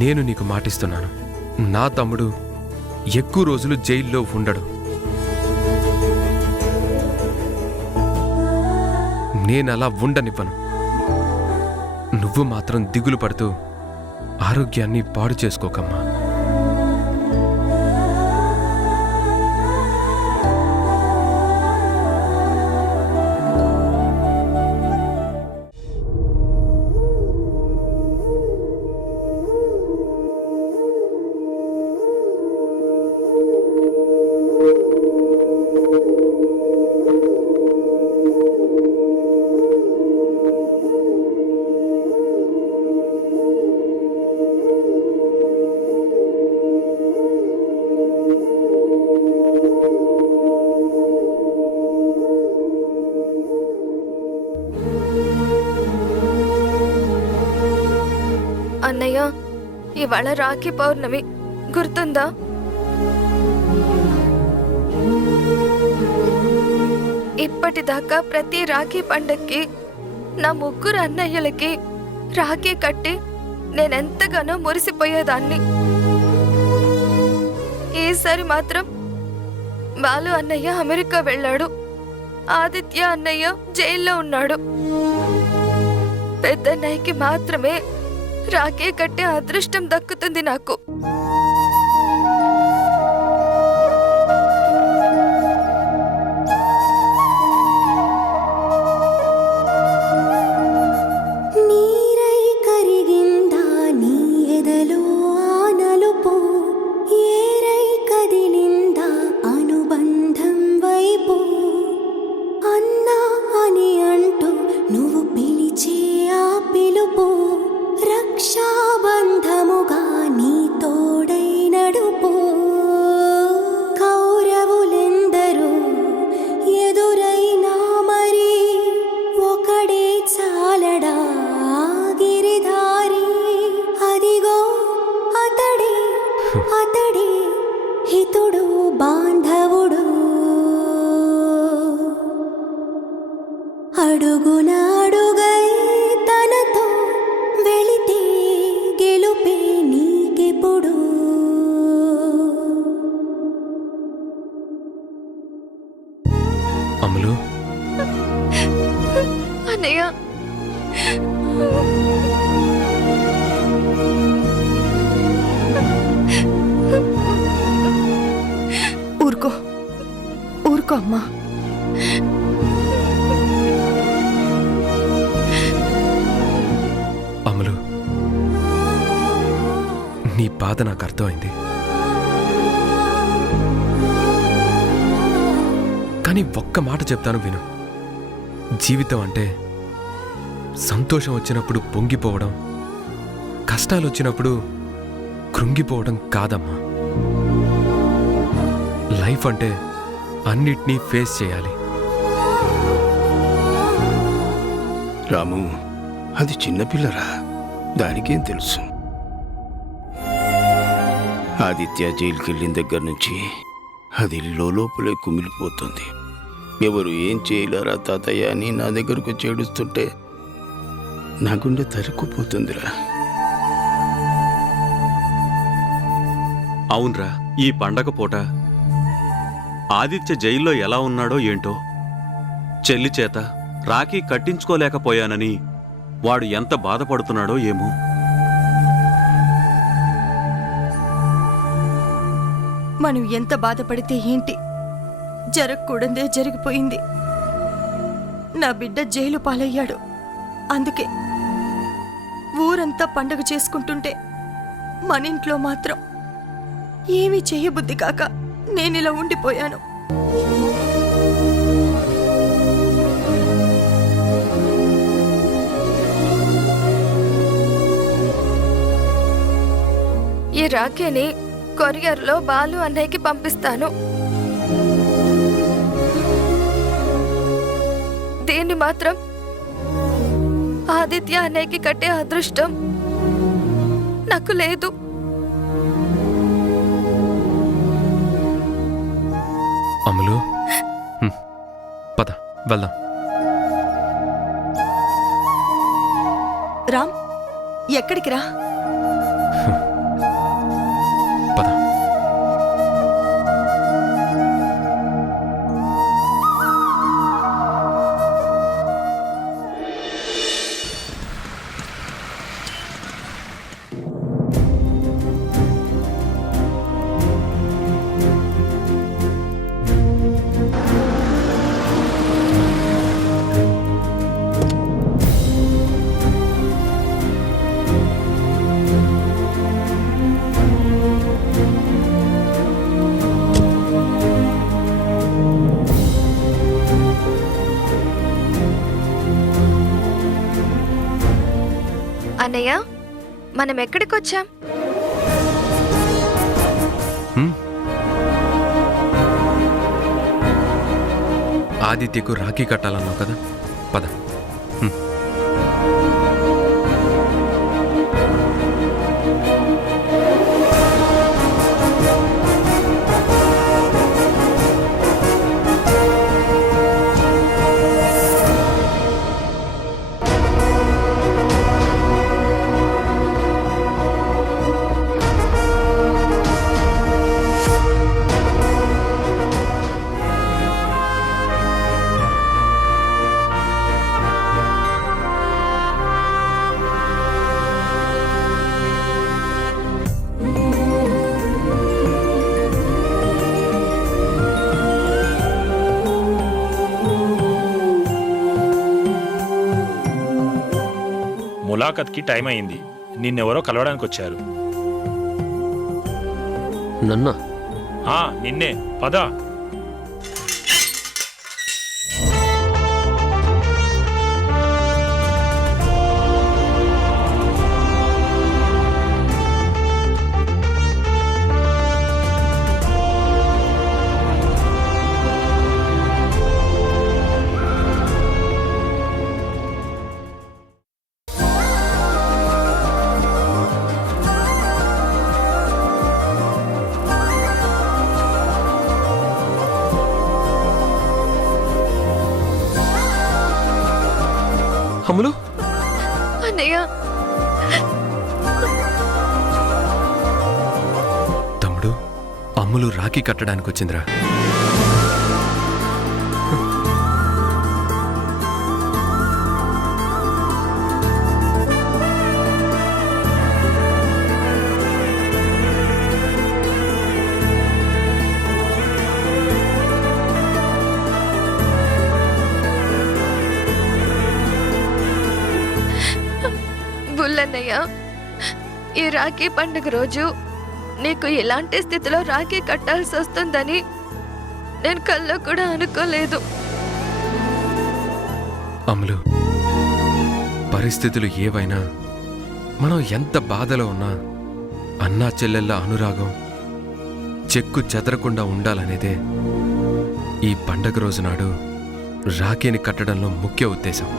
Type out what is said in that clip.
నేను నీకు మాటిస్తున్నాను, నా తమ్ముడు ఎక్కువ రోజులు జైల్లో ఉండడు. నేనలా ఉండనివ్వను. నువ్వు మాత్రం దిగులు పడుతూ ఆరోగ్యాన్ని పాడు చేసుకోకమ్మా. అన్నయ్య, ఇవాళ రాఖీ పౌర్ణమి గుర్తుందా? ఇప్పటిదాకా ప్రతి రాఖీ పండక్కి నా ముగ్గురు అన్నయ్యలకి రాఖీ కట్టి నేనెంతగానో మురిసిపోయేదాన్ని. ఈసారి మాత్రం బాలు అన్నయ్య అమెరికా వెళ్ళాడు, ఆదిత్య అన్నయ్య జైల్లో ఉన్నాడు. పెద్దన్నయ్యకి మాత్రమే రాఖీ కట్టే అదృష్టం దక్కుతుంది నాకు. అతడే హితుడు బాంధవుడు, అడుగున అడుగై తనతో వెళితే గెలుపే నీకెప్పుడు. అమలు, అన్నయ్య, ఊరుకో ఊరుకో అమ్మా. అమలు, నీ బాధ నాకు అర్థమైంది. కానీ ఒక్క మాట చెప్తాను విను. జీవితం అంటే సంతోషం వచ్చినప్పుడు పొంగిపోవడం, కష్టాలు వచ్చినప్పుడు కృంగిపోవడం కాదమ్మా. లైఫ్ అంటే అన్నిటినీ ఫేస్ చేయాలి. రాము, అది చిన్నపిల్లరా, దానికేం తెలుసు. ఆదిత్య జైలుకి వెళ్ళిన దగ్గర నుంచి అది లోపలే కుమిలిపోతుంది. ఎవరు ఏం చేయలేరా తాతయ్య అని నా దగ్గరకు వచ్చి ఏడుస్తుంటే నా గుండె తరుక్కుపోతుందిరా. అవునరా, ఈ పండగ పూట ఆదిత్య జైల్లో ఎలా ఉన్నాడో ఏంటో, చెల్లి చేత రాఖీ కట్టించుకోలేకపోయానని వాడు ఎంత బాధపడుతున్నాడో ఏమో. మనం ఎంత బాధపడితే ఏంటి, జరగకూడదే జరిగిపోయింది. నా బిడ్డ జైలు పాలయ్యాడు. అందుకే ఊరంతా పండగ చేసుకుంటుంటే మన ఇంట్లో మాత్రం ఏమీ చేయబుద్ధి కాక నేనిలా ఉండిపోయాను. ఈ రాఖీని కొరియర్లో బాలు అన్నయ్యకి పంపిస్తాను. దీన్ని మాత్రం ఆదిత్య అన్నయ్యకి కట్టే అదృష్టం నాకు లేదు. అమలు, పద వెళ్దాం. రామ్, ఎక్కడికి రా? అన్నయ్య, మనం ఎక్కడికి వచ్చాం? ఆదిత్యకు రాఖీ కట్టాలన్నావు కదా, పద. ములాఖత్కి టైం అయింది. నిన్నెవరో కలవడానికి వచ్చారు. నన్నా? నిన్నే. పద. అమ్ములు, అన్నయ్య, తమ్ముడు, అమ్ములు రాఖీ కట్టడానికి వచ్చిందిరా. బుల్లన్నయ్య, ఈ రాఖీ పండుగ రోజు నీకు ఇలాంటి స్థితిలో రాఖీ కట్టాల్సి వస్తుందని నేను కల్లో కూడా అనుకోలేదు. అమ్ములు, పరిస్థితులు ఏవైనా, మనం ఎంత బాధలో ఉన్నా అన్నా చెల్లెళ్ళ అనురాగం చెక్కు చెదరకుండా ఉండాలనేదే ఈ పండగ రోజు నాడు రాఖీని కట్టడంలో ముఖ్య ఉద్దేశం.